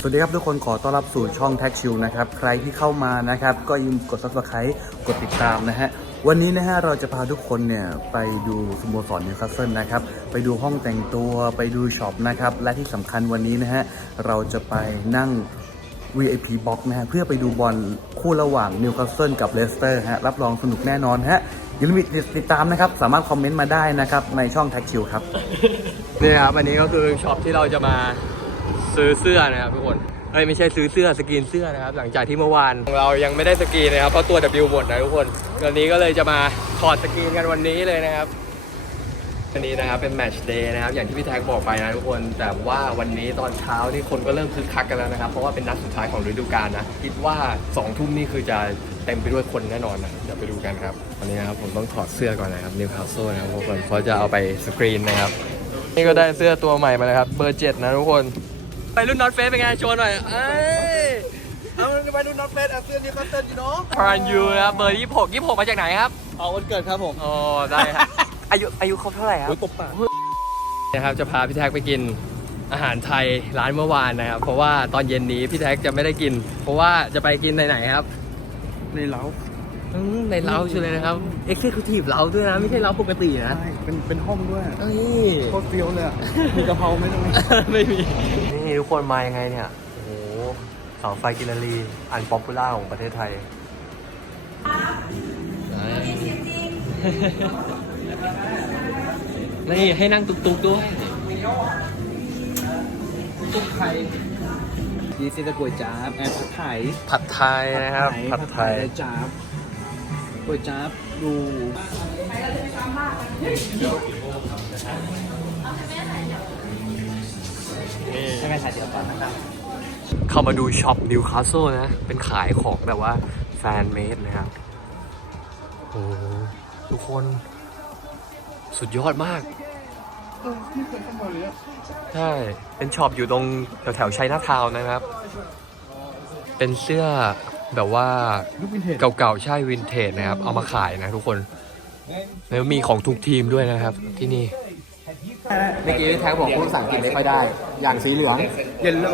สวัสดีครับทุกคนขอต้อนรับสู่ช่องแท็กชิวนะครับ ใครที่เข้ามานะครับ ก็อย่าลืมกด subscribe กดติดตามนะฮะ วันนี้นะฮะเราจะพาทุกคนเนี่ยไปดูสโมสรนิวคาสเซิลนะครับ ไปดูห้องแต่งตัวไปดูช็อปนะครับ และที่สำคัญวันนี้นะฮะเราจะไปนั่ง VIP Box นะฮะเพื่อไปดูบอลคู่ระหว่างนิวคาสเซิลกับเลสเตอร์ฮะรับรองสนุกแน่นอนฮะอย่าลืมติดตามนะครับ สามารถคอมเมนต์มาได้นะครับ ในช่องแท็กชิวครับ นี่ครับอันนี้ก็คือช็อปที่เราจะมา ซื้อเสื้อนะครับทุกคนเอ้ยไม่ใช่ซื้อเสื้อสกรีนเสื้อนะครับ หลังจากที่เมื่อวานเรายังไม่ได้สกรีนนะครับเพราะตัว W หมดนะทุกคนวันนี้ก็เลยจะมาถอดสกรีนกันวันนี้เลยนะครับวันนี้นะครับเป็นแมตช์เดย์นะครับอย่างที่พี่แท็กบอกไปนะทุกคนแต่ว่าวันนี้ตอนเช้านี่คนก็เริ่มคึกคักกันแล้วนะครับ เพราะว่าเป็นนัดสุดท้ายของฤดูกาลนะคิดว่า2องทุ่มนี่คือจะเต็มไปด้วยคนแน่นอนนะเดี๋ยวไปดูกันครับวันนี้นะครับผมต้องถอดเสื้อก่อนนะครับนิวคาสเซิลนะครับทุกคนเพราะจะเอาไปสกรีนนะครับนี่ก็ได้เสื้อตัวใหม่มาแล้วครับเบอร์เจ็ดนะทุกคน ไปรุ่นน็อตเฟสเป็นไงโชว์หน่อยเอ้ยเอาไปดูน็อตเฟสเสื้อนิวคาสเซิลอยู่เนาะพรานยูนะครับเบอร์ยี่หกยี่หกมาจากไหนครับเอาวันเกิดครับผมอ๋อได้ครับอายุอายุครบเท่าไหร่ครับโอ้ยตบปากนะครับจะพาพี่แท็กไปกินอาหารไทยร้านเมื่อวานนะครับ เพราะว่าตอนเย็นนี้พี่แท็กจะไม่ได้กิน เพราะว่าจะไปกินไหนๆครับ ในเล้าอืมในเล้าใช่เลยนะครับเอ็กซ์คิวทีฟเล้าด้วยนะไม่ใช่เล้าปกตินะใช่เป็นเป็นห้องด้วยเอ้ยโคตรเฟี้ยวเลยอะมีกะเพราไหมตรงนี้ไม่มี นี่ทุกคนมายังไงเนี่ย โอ้โหเสาไฟกินนารีอันป๊อปปูล่าของประเทศไทยนี่ให้นั่งตุกๆด้วยตุ๊กไทยดีเซนก๋วยจั๊บแอนผัดไทย ผัดไทยนะครับ ผัดไทยและจั๊บก๋วยจั๊บดู ใช่ไหมถ่าเดียวก่อนนะครับเข้ามาดูช็อปนิวคาสเซิลนะ เป็นขายของแบบว่าแฟนเมดนะครับโอ้โหทุกคนสุดยอดมาก ใช่ เป็นช็อปอยู่ตรงแถวแถวๆชัยนาทาวนะครับ เป็นเสื้อแบบว่าเทจเก่าๆ ใช่วินเทจนะครับ เอามาขายนะทุกคน แล้วมีของทุกทีมด้วยนะครับที่นี่ เมื่อกี้แท็กบอกพูดภาษาอังกฤษไม่ค่อยได้ อย่างสีเหลือง เยลโล่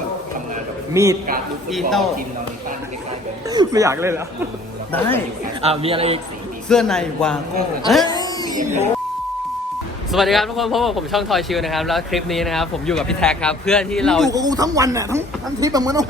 มีดอีโต้ไม่อยากเล่นแล้ว ได้ อ่ามีอะไรอีก เสื้อในวางโก้เฮ้ยสวัสดีครับทุกคนพบกับผมช่องทอยชิวนะครับ แล้วคลิปนี้นะครับผมอยู่กับพี่แท็กครับ เพื่อที่เราอยู่กับกูทั้งวันน่ะทั้งทั้งทริปแบบมึงต้อง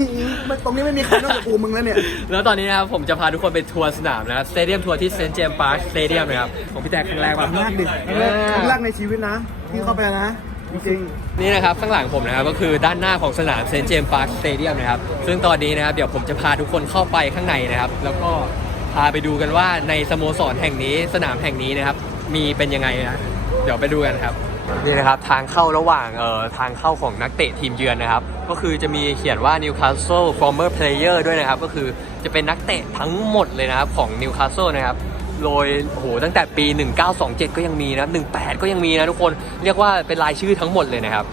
ไม่ตรงนี้ไม่มีใครนอกจากกูมึงแล้วเนี่ย แล้วตอนนี้นะครับผมจะพาทุกคนไปทัวร์สนามนะครับสเตเดียมทัวร์ที่เซนต์เจมส์พาร์คสเตเดียมนะครับของพี่แท็กครั้งแรกคป่ะรั้งแรกดิครั้งแรกครั้งแรกในชีวิตนะ ที่เข้าไปนะ จริงนี่นะครับข้างหลังผมนะครับก็คือด้านหน้าของสนามเซนต์เจมส์พาร์คสเตเดียมนะครับซึ่งตอนนี้นะครับเดี๋ยวผมจะพาทุกคนเข้าไปข้างในนะครับ แล้วก็พาไปดูกันว่าในสโมสรแห่งนี้สนามแห่งนี้นะครับ มีเป็นยังไงนะเดี๋ยวไปดูกันครับนี่นะครับทางเข้าระหว่างเอ่อทางเข้าของนักเตะทีมเยือนนะครับ ก็คือจะมีเขียนว่า Newcastle former player ด้วยนะครับ ก็คือจะเป็นนักเตะทั้งหมดเลยนะครับของ Newcastle นะครับ โดยโอ้โหตั้งแต่ปี 1927 ก็ยังมีนะ18 ก็ยังมีนะทุกคนเรียกว่าเป็นรายชื่อทั้งหมดเลยนะครับ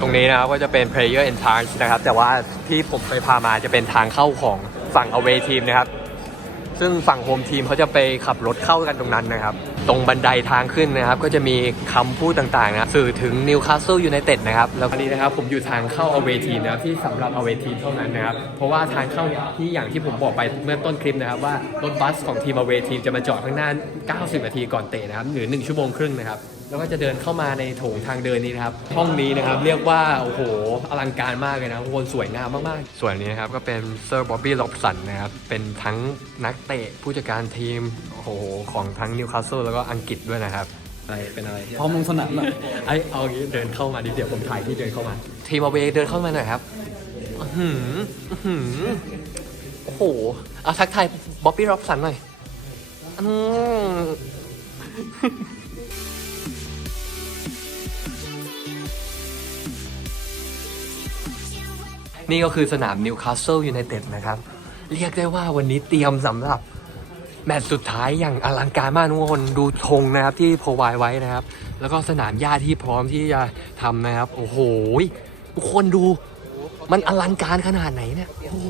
ตรงนี้นะครับก็จะเป็น player entrance นะครับ แต่ว่าที่ผมไปพามาจะเป็นทางเข้าของฝั่ง away team นะครับ ซึ่งฝั่งโฮมทีมเขาจะไปขับรถเข้ากันตรงนั้นนะครับ ตรงบันไดทางขึ้นนะครับ ก็จะมีคำพูดต่างๆนะสื่อถึงนิวคาสเซิลยูไนเต็ดนะครับ แล้ววันนี้นะครับผมอยู่ทางเข้าอเวทีนะครับที่สำหรับอเวทีเท่านั้นนะครับ เพราะว่าทางเข้าที่อย่างที่ผมบอกไปเมื่อต้นคลิปนะครับว่ารถบัสของทีมอเวทีจะมาจอดข้างหน้า 90 นาทีก่อนเตะนะครับหรือ 1 ชั่วโมงครึ่งนะครับ แล้วก็จะเดินเข้ามาในโถงทางเดินนี้นะครับ ห้องนี้นะครับเรียกว่าโอ้โหอลังการมากเลยนะทุกคนสวยงามมากๆ ส่วนนี้นะครับก็เป็นเซอร์บ๊อบบี้ล็อบสันนะครับเป็นทั้งนักเตะผู้จัดการทีมโอ้โหของทั้งนิวคาสเซิลแล้วก็อังกฤษด้วยนะครับอะไรเป็นอะไรๆพร้อมลงสนามแล้วไอเอางี้เดินเข้ามาดิเดี๋ยวผมถ่ายที่เดินเข้ามา ทีมอเวเดินเข้ามาหน่อยครับอื้อหืออื้อหือโอ้โหเอาทักทายบ๊อบบี้ล็อบสันหน่อยอืม นี่ก็คือสนามนิวคาสเซิลยูไนเต็ดนะครับ เรียกได้ว่าวันนี้เตรียมสำหรับ แมตช์สุดท้ายอย่างอลังการมากทุกคนดูธงนะครับที่พรไวไว้นะครับ แล้วก็สนามหญ้าที่พร้อมที่จะทำนะครับ โอ้โหทุกคนดูมันอลังการขนาดไหนเนี่ยโอ้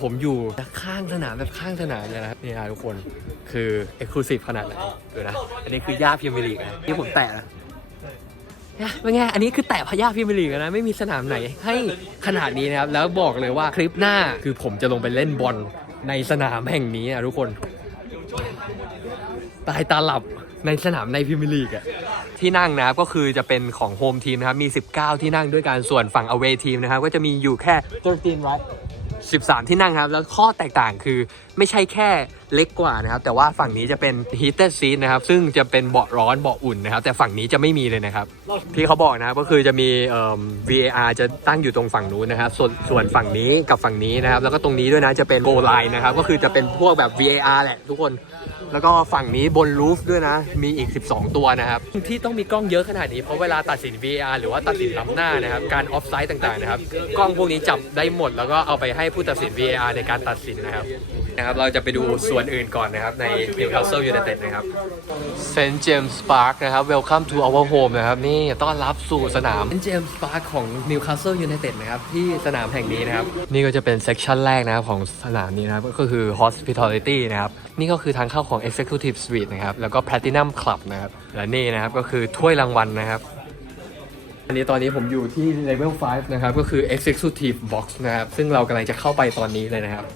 ผมอยู่ข้างสนามแบบข้างสนามเลยนะครับนี่นะทุกคนคือเอ็กซ์คลูซีฟขนาดไหนดูนะ อันนี้คือหญ้าพรีเมียร์ลีกนะที่ผมแตะนะ นะเป็นไง อันนี้คือแตะพญาพิมลีกนะ ไม่มีสนามไหนให้ขนาดนี้นะครับ แล้วบอกเลยว่าคลิปหน้าคือผมจะลงไปเล่นบอลในสนามแห่งนี้อะทุกคน ตายตาหลับในสนามในพรีเมียร์ลีกอะที่นั่งนะครับก็คือจะเป็นของโฮมทีมนะครับ มี 19 ที่นั่งด้วยกันส่วนฝั่ง away ทีมนะครับ ก็จะมีอยู่แค่13 right 13 ที่นั่งครับ แล้วข้อแตกต่างคือไม่ใช่แค่เล็กกว่านะครับ แต่ว่าฝั่งนี้จะเป็น heated seat นะครับ ซึ่งจะเป็นเบาะร้อนเบาะอุ่นนะครับ แต่ฝั่งนี้จะไม่มีเลยนะครับ ที่เขาบอกนะครับก็คือจะมีเอิ่ม VAR จะตั้งอยู่ตรงฝั่งนู้นนะครับ ส่วนส่วนฝั่งนี้กับฝั่งนี้นะครับ แล้วก็ตรงนี้ด้วยนะจะเป็น goal line นะครับ ก็คือจะเป็นพวกแบบ VAR แหละทุกคน แล้วก็ฝั่งนี้บนรูฟด้วยนะ มีอีก 12 ตัวนะครับ ที่ต้องมีกล้องเยอะขนาดนี้ เพราะเวลาตัดสิน VR หรือว่าตัดสินล้ำหน้านะครับ การออฟไซด์ต่างๆนะครับ กล้องพวกนี้จับได้หมด แล้วก็เอาไปให้ผู้ตัดสิน VR ในการตัดสินนะครับ นะครับ เราจะไปดูส่วนอื่นก่อนนะครับ ใน Newcastle United นะครับ St James Park นะครับ Welcome to our home นะครับ นี่ต้อนรับสู่สนาม St James Park ของ Newcastle United นะครับ ที่สนามแห่งนี้นะครับ นี่ก็จะเป็นเซ c ชันแรกนะครับของสนามนี้นะครับ ก็คือ Hospitality นะครับ นี่ก็คือทางเข้าของ Executive Suite นะครับ แล้วก็ Platinum Club นะครับ และนี่นะครับก็คือถ้วยรางวัลนะครับอันนี้ตอนนี้ผมอยู่ที่ Level 5 นะครับ ก็คือ Executive Box นะครับ ซึ่งเรากำลังจะเข้าไปตอนนี้เลยนะครับ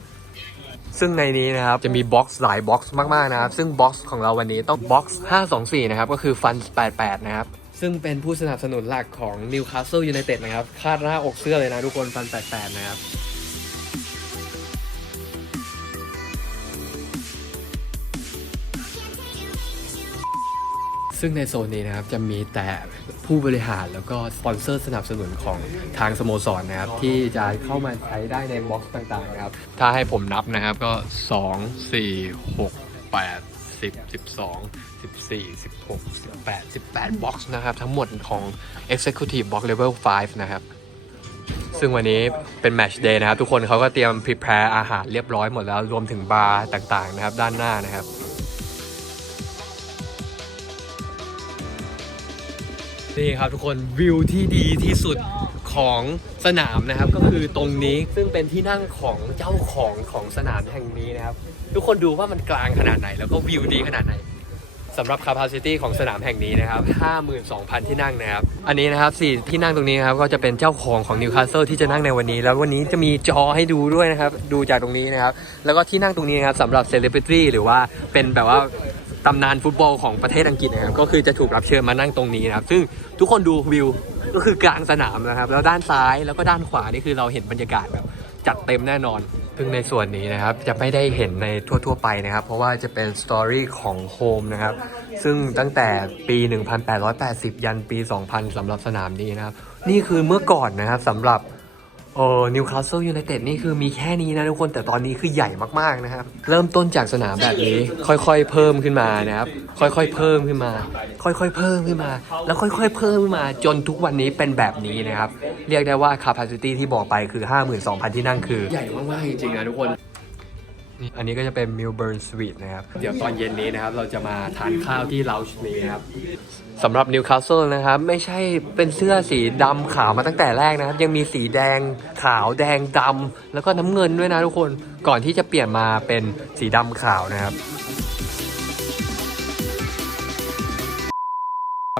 ซึ่งในนี้นะครับจะมีบ็อกซ์หลายบ็อกซ์มากๆนะครับ ซึ่งบ็อกซ์ของเราวันนี้ต้องบ็อกซ์524 นะครับ ก็คือฟัน88 นะครับ ซึ่งเป็นผู้สนับสนุนหลักของ Newcastle United นะครับ คาดหน้าอกเสื้อเลยนะทุกคนฟัน88 นะครับ ซึ่งในโซนนี้นะครับจะมีแต่ผู้บริหารแล้วก็สปอนเซอร์สนับสนุนของทางสโมสรนะครับที่จะเข้ามาใช้ได้ในบ็อกซ์ต่างๆนะครับ ถ้าให้ผมนับนะครับก็ 2 4 6 8 10 12 14 16 18 18บ็อกซ์นะครับ ทั้งหมดของ Executive Box Level 5 นะครับ ซึ่งวันนี้เป็นแม t ช h เดย์นะครับ ทุกคนเขาก็เตรียม prepare อาหารเรียบร้อยหมดแล้ว รวมถึงบาร์ต่างๆ นะครับ ด้านหน้านะครับ นี่ครับทุกคนวิวที่ดีที่สุดของสนามนะครับ ก็คือตรงนี้ซึ่งเป็นที่นั่งของเจ้าของของสนามแห่งนี้นะครับ ทุกคนดูว่ามันกลางขนาดไหน แล้วก็วิวดีขนาดไหนสำหรับ capacity ของสนามแห่งนี้นะครับ 52,000 ที่นั่งนะครับ อันนี้นะครับสี่ที่นั่งตรงนี้ครับ ก็จะเป็นเจ้าของของ Newcastle ที่จะนั่งในวันนี้ แล้ววันนี้จะมีจอให้ดูด้วยนะครับ ดูจากตรงนี้นะครับ แล้วก็ที่นั่งตรงนี้นะครับสำหรับ celebrity หรือว่าเป็นแบบว่า ตำนานฟุตบอลของประเทศอังกฤษนะครับก็คือจะถูกรับเชิญมานั่งตรงนี้นะครับ ซึ่งทุกคนดูวิวก็คือกลางสนามนะครับ แล้วด้านซ้ายแล้วก็ด้านขวานี่คือเราเห็นบรรยากาศแบบจัดเต็มแน่นอน ซึ่งในส่วนนี้นะครับจะไม่ได้เห็นในทั่ว ๆ ไปนะครับ เพราะว่าจะเป็นสตอรี่ของโฮมนะครับ ซึ่งตั้งแต่ปี 1880 ยันปี 2000สำหรับสนามนี้นะครับ นี่คือเมื่อก่อนนะครับสำหรับ เออนิวคาสเซิลยูไนเต็ดนี่คือมีแค่นี้นะทุกคนแต่ตอนนี้คือใหญ่มากๆนะครับ เริ่มต้นจากสนามแบบนี้ ค่อยๆ เพิ่มขึ้นมานะครับ ค่อยๆ เพิ่มขึ้นมา ค่อยๆ เพิ่มขึ้นมา แล้วค่อยๆ เพิ่มขึ้นมา จนทุกวันนี้เป็นแบบนี้นะครับ เรียกได้ว่า capacity ที่บอกไปคือ 52,000 ที่นั่งคือ ใหญ่มากๆ จริงๆนะทุกคนนี่อันนี้ก็จะเป็นมิลเบิร์นสวีทนะครับ เดี๋ยวตอนเย็นนี้นะครับ เราจะมาทานข้าวที่เลาช์นี้นะครับ สำหรับนิวคาสเซิลนะครับ ไม่ใช่เป็นเสื้อสีดำขาวมาตั้งแต่แรกนะครับ ยังมีสีแดงขาวแดงดำแล้วก็น้ำเงินด้วยนะทุกคนก่อนที่จะเปลี่ยนมาเป็นสีดำขาวนะครับ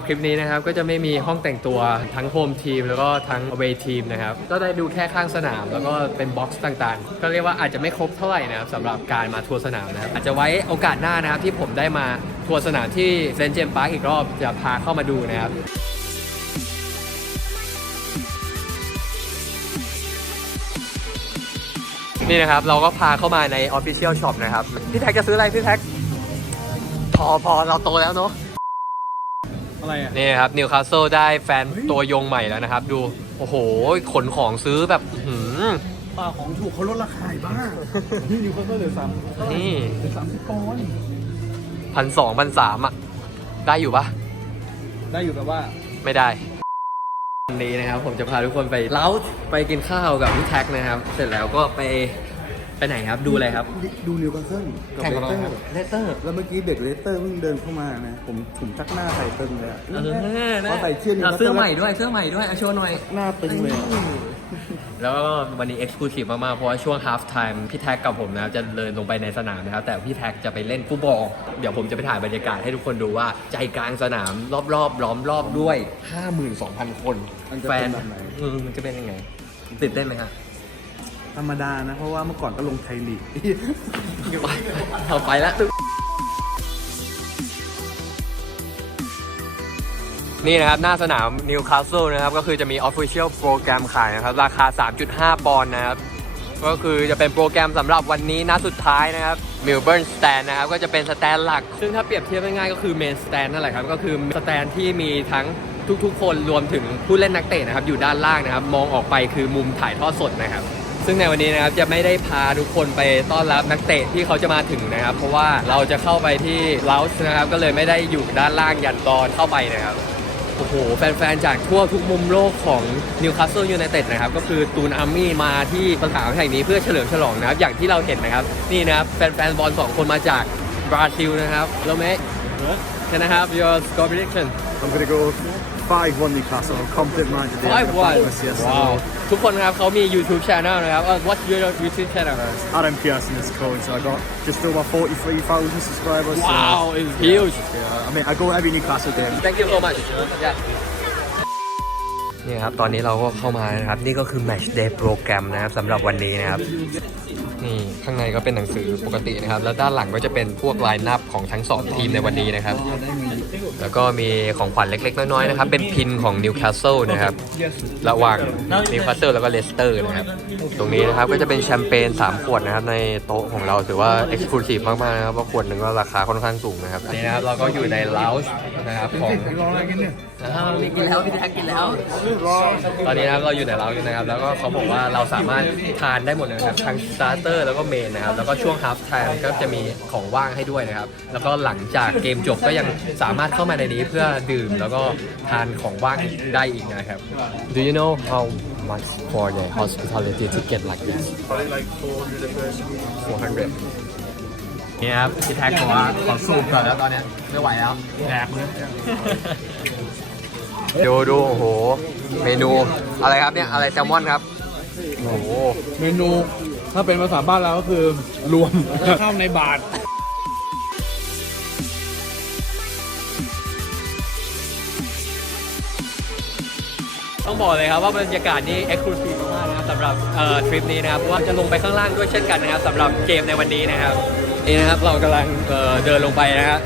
คลิปนี้นะครับก็จะไม่มีห้องแต่งตัวทั้งโฮมทีมแล้วก็ทั้ง away ทีมนะครับ ก็ได้ดูแค่ข้างสนามแล้วก็เป็นบ็อกซ์ต่างๆ ก็เรียกว่าอาจจะไม่ครบเท่าไหร่นะครับสำหรับการมาทัวร์สนามนะครับอาจจะไว้โอกาสหน้านะครับที่ผมได้มาทัวร์สนามที่เซนเจมส์พาร์คอีกรอบจะพาเข้ามาดูนะครับนี่นะครับ เราก็พาเข้ามาใน Official Shop นะครับ พี่แท็กจะซื้ออะไรพี่แท็กพอพอเราโตแล้วเนาะ อะไรอะ นี่ครับนิวคาสเซิลได้แฟนตัวยงใหม่แล้วนะครับ ดู โอ้โห ขนของซื้อแบบอื้อหือป่าของถูกเขาลดราคาบ้าง นี่นิวคาสเซิลเหลือสามนี่เหลือสามสิบปอนด์พันสองพันสามอะ ได้อยู่ปะได้อยู่แต่ว่า ไม่ได้ วันนี้นะครับ ผมจะพาทุกคนไปเล้าไปกินข้าวกับพี่แท็กนะครับ เสร็จแล้วก็ไป ไปไหนครับดูอะไรครับ ดูนิวคาสเซิลกับแข่งเลกับสอะไรเตอครับ ร์เลสเตอร์ แล้วเมื่อกี้เด็กเลสเตอร์เพิ่งเดินเข้ามานะ ผมผมชักหน้าใส่ตึงเลยอะเออเพราะใส่เชือกนิวคาสเซิลเสื้อใหม่ด้วยเสื้อใหม่ด้วยเอาโชว์หน่อย หน้าตึงเลยอะแล้วก็วันนี้เอ็กซ์คลูซีฟมากๆ เพราะว่าช่วงฮา l ฟไทม์พี่แท็กกับผมนะครับจะเดินลงไปในสนามนะครับ แต่พี่แท็กจะไปเล่นฟุตบอล เดี๋ยวผมจะไปถ่ายบรรยากาศให้ทุกคนดูว่าใจกลางสนามรอบๆล้อมรอบด้วย 52,000 คน มันจะแฟเป็นนแบบไหน เออมันจะเป็นยังไงตื่นเต้นไหมฮะ ธรรมดานะ เพราะว่าเมื่อก่อนก็ลงไทยลีกไปเอาไปแล้วนี่นะครับหน้าสนามนิวคาสเซิลนะครับ ก็คือจะมี Official โปรแกรมขายนะครับ ราคา 3.5 ปอนด์นะครับ ก็คือจะเป็นโปรแกรมสำหรับวันนี้นัดสุดท้ายนะครับมิลเบิร์นสแตนนะครับ ก็จะเป็นสแตนหลัก ซึ่งถ้าเปรียบเทียบง่ายๆก็คือเมนสแตนนั่นแหละครับ ก็คือสแตนที่มีทั้งทุกๆ คนรวมถึงผู้เล่นนักเตะนะครับ อยู่ด้านล่างนะครับ มองออกไปคือมุมถ่ายทอดสดนะครับ ซึ่งในวันนี้นะครับจะไม่ได้พาทุกคนไปต้อนรับนักเตะที่เขาจะมาถึงนะครับ เพราะว่าเราจะเข้าไปที่เลาส์นะครับ ก็เลยไม่ได้อยู่ด้านล่างยันตอนเข้าไปนะครับโอ้โห แฟน ๆ จากทั่วทุกมุมโลกของนิวคาสเซิลยูไนเต็ดนะครับ ก็คือตูนอาร์มี่มาที่สนามแห่งนี้เพื่อเฉลิมฉลองนะครับ อย่างที่เราเห็นนะครับ นี่นะครับ แฟน ๆ บอลสองคนมาจากบราซิลนะครับแล้วเมะ Can I have your score prediction I'm going to go 5-1 Newcastle. I'm confident minded. Five one Wow ทุกคนครับเขามี YouTube channel นะครับเอ่อ What's your YouTube channel Adam Pearson is coach. So I got just over 43,000 subscribers. so- Wow it's huge yeah, I mean, I go to every Newcastle game. Thank you so much yeah นี่ครับ ตอนนี้เราก็เข้ามานะครับ นี่ก็คือ Match Day โปรแกรมนะครับสำหรับวันนี้นะครับ นี่ข้างในก็เป็นหนังสือปกตินะครับ แล้วด้านหลังก็จะเป็นพวกไลน์นับของทั้งสองทีมในวันนี้นะครับ แล้วก็มีของขวัญเล็กๆ น้อยๆนะครับ เป็นพินของนิวคาสเซิลนะครับ ระหว่างนิวคาสเซิลแล้วก็เลสเตอร์นะครับ ตรงนี้นะครับก็จะเป็นแชมเปญ3ขวดนะครับ ในโต๊ะของเราถือว่าเอ็กซ์คลูซีฟมากๆนะครับเพราะขวดหนึ่งก็ราคาค่อนข้างสูงนะครับนี่นะครับเราก็อยู่ในลาวช์นะครับของมีกินแล้วพี่แท็กกินแล้ว ตอนนี้นะครับเราอยู่ในลาวช์นะครับ แล้วก็เขาบอกว่าเราสามารถทานได้หมดเลยนะครับทั้งสตาร์เตอร์แล้วก็เมนนะครับแล้วก็ช่วงฮา l ฟไทม์ก็จะมีของว่างให้ด้วยนะครับ แล้วก็หลังจากเกมจบก็ยังสามารถเข้ามาในนี้เพื่อดื่มแล้วก็ทานของว่างอีกได้อีกนะครับ Do you know how much for the hospitality ticket like this 400นี่ครับพี่แท็กบอกว่าขอสูบก่อนแล้วตอนเนี้ยไม่ไหวแล้วแอบเลยดูดูโอ้โห เมนูอะไรครับเนี่ยอะไรแซลมอนครับโอ้โหเมนู ถ้าเป็นภาษาบ้านเราก็คือรวมข้าวในบาทต้องบอกเลยครับว่าบรรยากาศนี่เอ็กซ์คลูซีฟมากๆนะครับสำหรับเอ่อทริปนี้นะครับเพราะว่าจะลงไปข้างล่างด้วยเช่นกันนะครับสำหรับเกมในวันนี้นะครับนี่นะครับเรากำลังเอ่อเดินลงไปนะครับ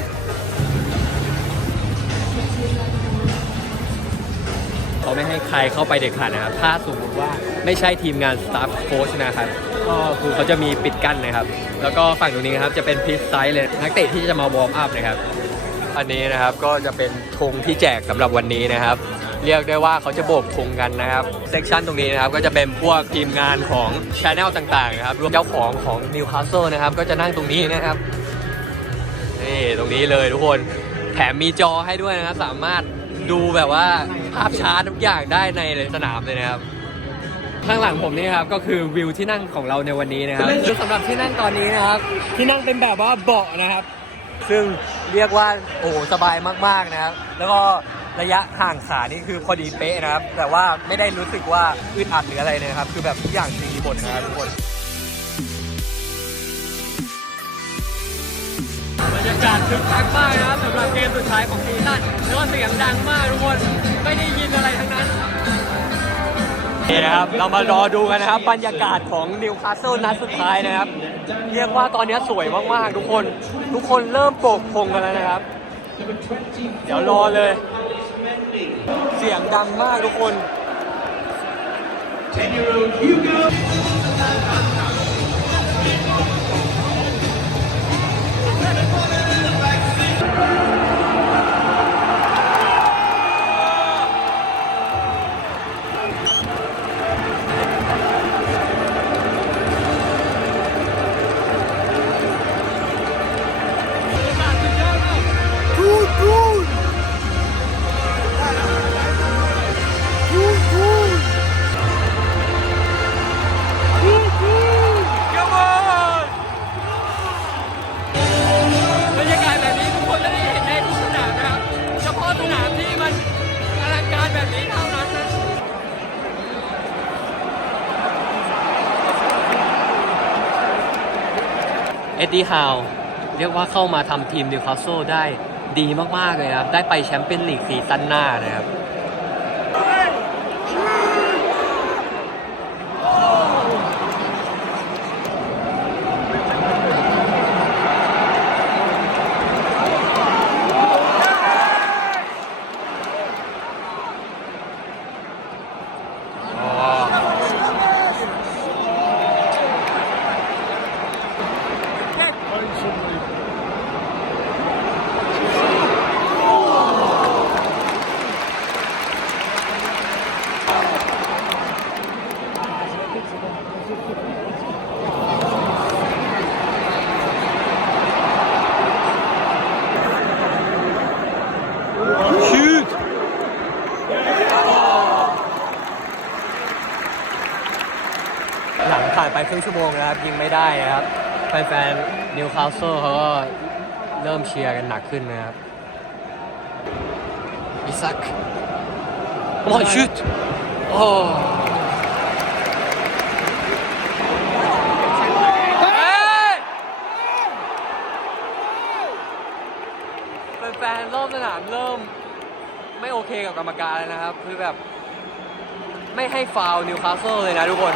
เขาไม่ให้ใครเข้าไปเด็ดขาดนะครับ ถ้าสมมติว่าไม่ใช่ทีมงานสตาฟโค้ชนะครับ ก็คือเขาจะมีปิดกั้นนะครับ แล้วก็ฝั่งตรงนี้นะครับจะเป็นพิสไซส์เลยนักเตะที่จะมาวอร์มอัพนะครับ อันนี้นะครับก็จะเป็นธงที่แจกสำหรับวันนี้นะครับ เรียกได้ว่าเขาจะโบกธงกันนะครับเซกชันตรงนี้นะครับก็จะเป็นพวกทีมงานของช n แนลต่างๆนะครับรวมเจ้าของของนิวคาสเซิลนะครับก็จะนั่งตรงนี้นะครับนี่ตรงนี้เลยทุกคนแถมมีจอให้ด้วยนะครับสามารถดูแบบว่าภาพช้าทุกอย่างได้ในสนามเลยนะครับ ข้างหลังผมนี่นะครับก็คือวิวที่นั่งของเราในวันนี้นะครับซึ่งสำหรับที่นั่งตอนนี้นะครับ ที่นั่งเป็นแบบว่าเบาะนะครับ ซึ่งเรียกว่าโอ้โหสบายมากๆนะครับ แล้วก็ระยะห่างขานี่คือพอดีเป๊ะนะครับ แต่ว่าไม่ได้รู้สึกว่าอึดอัดหรืออะไรเลยนะครับ คือแบบทุกอย่างดีหมดนะครับทุกคนบรรยากาศคึกคักมากนะครับสำหรับเกมสุดท้ายของซีซั่นแล้วก็เสียงดังมากทุกคนไม่ได้ยินอะไรทั้งนั้น นี่นะครับ เรามารอดูกันนะครับ บรรยากาศของนิวคาสเซิลนัดสุดท้ายนะครับ เรียกว่าตอนนี้สวยมาก ๆ ทุกคน ทุกคนเริ่มโปกพงกันแล้วนะครับ เดี๋ยวรอเลย เสียงดังมากทุกคน Come on อ็ดดี้ฮาวเรียกว่าเข้ามาทำทีมนิวคาสเซิลได้ดีมากๆเลยครับ ได้ไปแชมเปี้ยนลีกซีซั่นหน้านะครับ หลังผ่านไปค รึ่งชั่วโมงนะครับ ยิงไม่ได้นะครับ แฟนๆนิวคาสเซิลเขาก็เริ่มเชียร์กันหนักขึ้นนะครับอิซักโอ้ชุดโอ้แฟนๆรอบสนามเริ่มไม่โอเคกับกรรมการแล้วนะครับ คือแบบ ไม่ให้ฟาวล์นิวคาสเซิลเลยนะทุกคน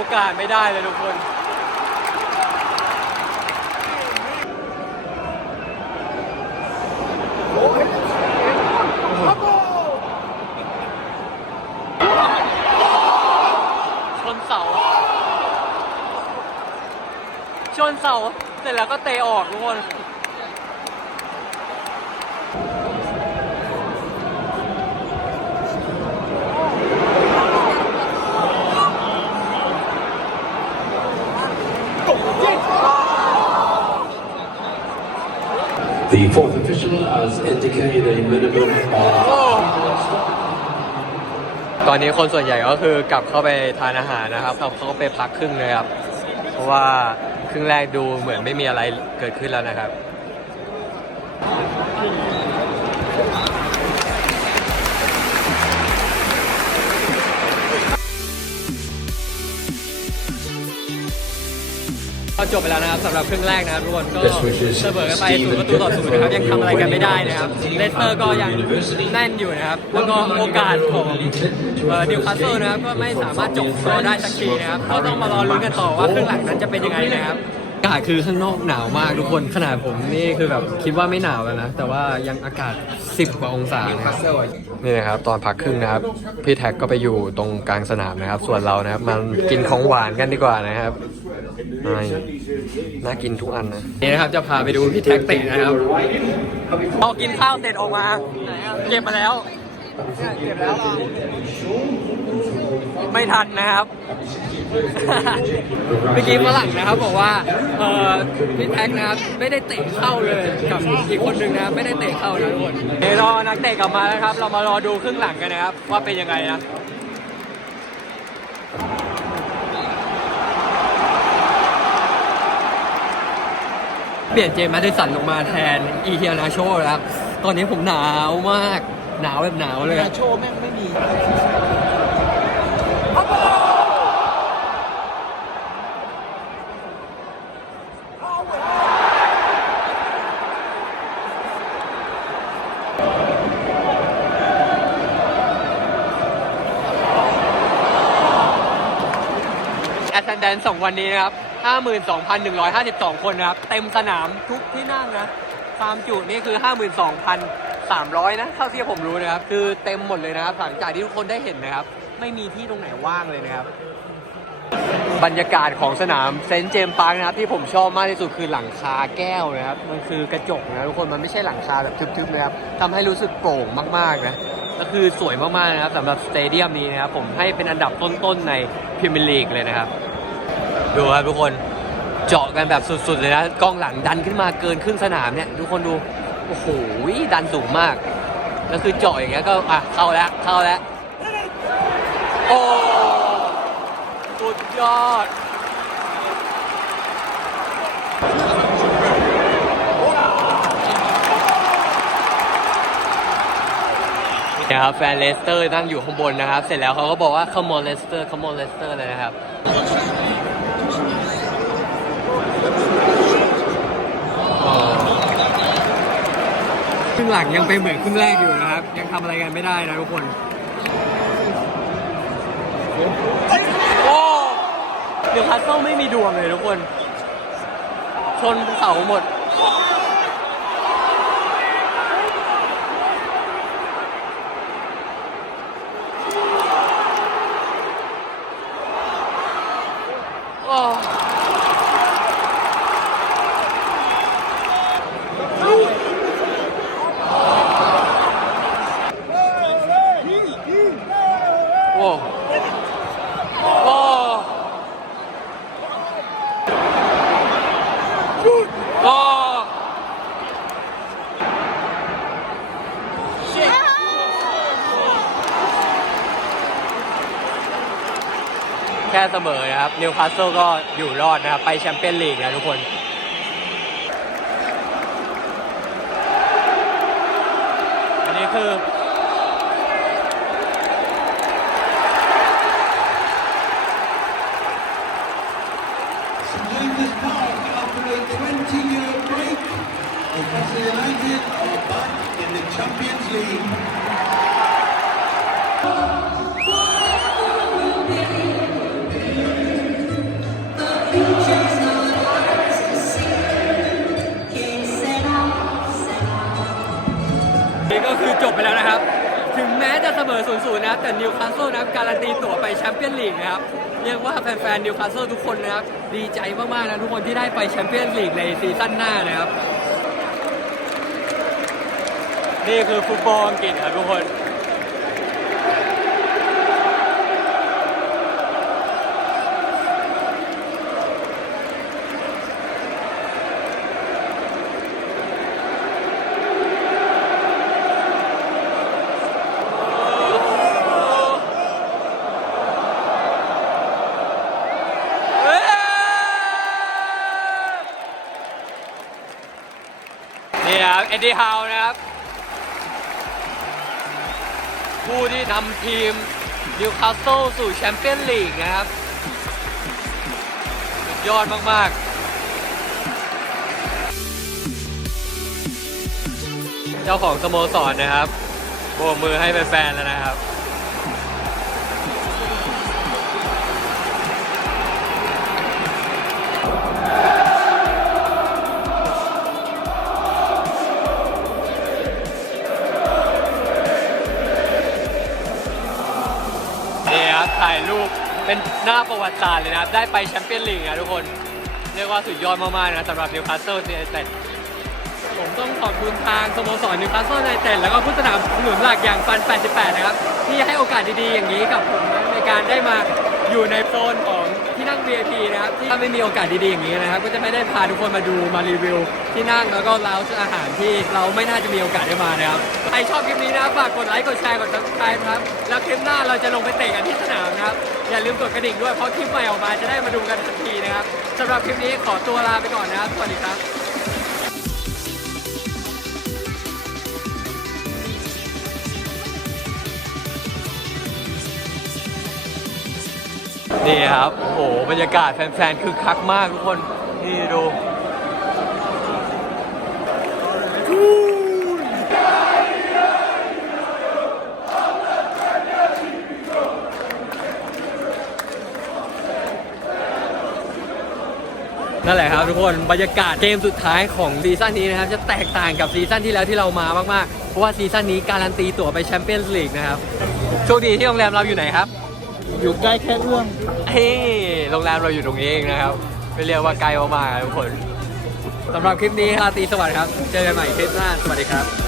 โอกาสไม่ได้เลยทุกคน ชนเสา ชนเสา เสร็จแล้วก็เตะออกทุกคน The fourth official has indicated a minimum of ตอนนี้คนส่วนใหญ่ก็คือกลับเข้าไปทานอาหารนะครับเขาเขาก็ไปพักครึ่งเลยครับ เพราะว่าครึ่งแรกดูเหมือนไม่มีอะไรเกิดขึ้นแล้วนะครับ จบไปแล้วนะครับสำหรับครึ่งแรกนะครับทุกคนก็เสมอกันไปศูนย์ประตูต่อศูนย์นะครับยังทำอะไรกันไม่ได้นะครับเลสเตอร์ก็ยังแน่นอยู่นะครับแล้วก็โอกาสของดิวคาสเซิลนะครับก็ไม่สามารถจบสกอร์ได้สักทีนะครับก็ต้องมารอลุ้นกันต่อว่าครึ่งหลังนั้นจะเป็นยังไงนะครับอากาศคือข้างนอกหนาวมากทุกคนขนาดผมนี่คือแบบคิดว่าไม่หนาวแล้วนะ แต่ว่ายังอากาศ 10 กว่าองศานะครับนี่นะครับตอนพักครึ่งนะครับ พี่แท็กก็ไปอยู่ตรงกลางสนามนะครับ ส่วนเรานะครับมันกินของหวานกันดีกว่านะครับน่ากินทุกอันนะนี่นะครับจะพาไปดูพี่แท็กเตะนะครับพอกินข้าวเสร็จออกมาเก็บมาแล้วเก็บแล้วไม่ทันนะครับ เมื่อกี้ฝรั่งนะครับบอกว่าเออพี่แท็กนะครับไม่ได้เตะเข้าเลยกับอีกคนหนึ่งนะไม่ได้เตะเข้านะทุกคนเดี๋ยวรอนักเตะกลับมาแล้วครับ เรามารอดูครึ่งหลังกันนะครับ ว่าเป็นยังไงนะเปลี่ยนเจมส์แมดดิสันลงมาแทนอีเทียนาโชนะครับ ตอนนี้ผมหนาวมาก หนาวแบบหนาวเลยนาโชแม่งไม่มี นแดนสองวันนี้นะครับ 52,152 คนนะครับ เต็มสนามทุกที่นั่งนะความจุนี่คือ 52,300 นะเท่าที่ผมรู้นะครับ คือเต็มหมดเลยนะครับ หลังจากที่ทุกคนได้เห็นนะครับ ไม่มีที่ตรงไหนว่างเลยนะครับ บรรยากาศของสนามเซนต์เจมส์พาร์คนะครับ ที่ผมชอบมากที่สุดคือหลังคาแก้วนะครับ มันคือกระจกนะทุกคน มันไม่ใช่หลังคาแบบทึบๆนะครับทำให้รู้สึกโปร่งมากๆนะ ก็คือสวยมากๆนะครับสำหรับสเตเดียมนี้นะครับ ผมให้เป็นอันดับต้นๆในพรีเมียร์ลีกเลยนะครับ ดูครับทุกคนเจาะกันแบบสุดๆเลยนะกล้องหลังดันขึ้นมาเกินครึ่งสนามเนี่ยทุกคนดูโอ้โหดันสูงมากแล้วคือเจาะอย่างเงี้ยก็อะเข้าแล้วเข้าแล้วโอ้สุดยอดนะครับแฟนเลสเตอร์นั่งอยู่ข้างบนนะครับ เสร็จแล้วเขาก็บอกว่า come on Leicester come on Leicester เลยนะครับ งหลังยังเป็นเหมือนครึ่งแรกอยู่นะครับ ยังทำอะไรกันไม่ได้นะทุกคน โอ้เดี๋ยวคาสเซิลไม่มีดวงเลยทุกคน ชนเสาหมด โอ้ โอ้โอ้โอ้แแค่เสมอนะครับนิวคาสเซิลก็อยู่รอดนะครับ ไปแชมเปี้ยนลีกนะทุกคนอันนี้คือ20 year break, Newcastle United are back. ก็คือจบไปแล้วนะครับ ถึงแม้จะเสมอ0ูนะครับ แต่นิวคาสเซิลนะครับการันตีตั๋วไปแชมเปี้ยนลีกนะครับ เรียกว่าแฟนๆนิวคาสเซิลทุกคนนะครับ ดีใจมากๆนะทุกคนที่ได้ไปแชมเปี้ยนลีกในซีซั่นหน้านะครับ นี่คือฟุตบอลอังกฤษครับทุกคนนะครับเอ็ดดี้ฮาวนะครับ ผู้ที่นำทีมนิวคาสเซิลสู่แชมเปี้ยนลีกนะครับ สุดยอดมาก ๆ เจ้าของสโมสรนะครับโบกมือให้แฟนๆแล้วนะครับ เป็นหน้าประวัติศาสตร์เลยนะครับ ได้ไปแชมเปี้ยนลีกนะทุกคน เรียกว่าสุดยอดมากๆนะสำหรับนิวคาสเซิลยูไนเต็ดผมต้องขอบคุณทางสโมสรนิวคาสเซิลยูไนเต็ดแล้วก็ผู้สนับสนุนหลักอย่างฟัน 88 นะครับ ที่ให้โอกาสดีๆอย่างนี้กับผมในการได้มาอยู่ในโซนของ ที่นั่ง VIP นะครับที่ถ้าไม่มีโอกาสดีๆอย่างนี้นะครับ ก็จะไม่ได้พาทุกคนมาดูมารีวิว ที่นั่งแล้วก็ร้านอาหารที่เราไม่น่าจะมีโอกาสได้มานะครับใครชอบคลิปนี้นะฝากกดไลค์กดแชร์กด subscribe นครับแล้วคลิปหน้าเราจะลงไปเตะกันที่สนามนะครับอย่าลืมกดกระดิ่งด้วยเพราะคลิปใหม่ออกมาจะได้มาดูกันทันทีนะครับสำหรับคลิปนี้ขอตัวลาไปก่อนนะครับสวัสดีครับ นี่ครับโอ้โหบรรยากาศแฟนๆคือคักมากทุกคนนี่ดูนั่นแหละครับทุกคนบรรยากาศเกมสุดท้ายของซีซั่นนี้นะครับ จะแตกต่างกับซีซั่นที่แล้วที่เรามามากๆ เพราะว่าซีซั่นนี้การันตีตั๋วไปแชมเปี้ยนส์ลีกนะครับโชคดีที่โรงแรมเราอยู่ไหนครับ อยู่ใกล้แค่เอื้อมเฮ้ยโรงแรมเราอยู่ตรงนี้เองนะครับ ไม่เรียกว่าไกลมากๆทุกคนสำหรับคลิปนี้ราตรีสวัสดิ์ครับ เจอกันใหม่คลิปหน้า สวัสดีครับ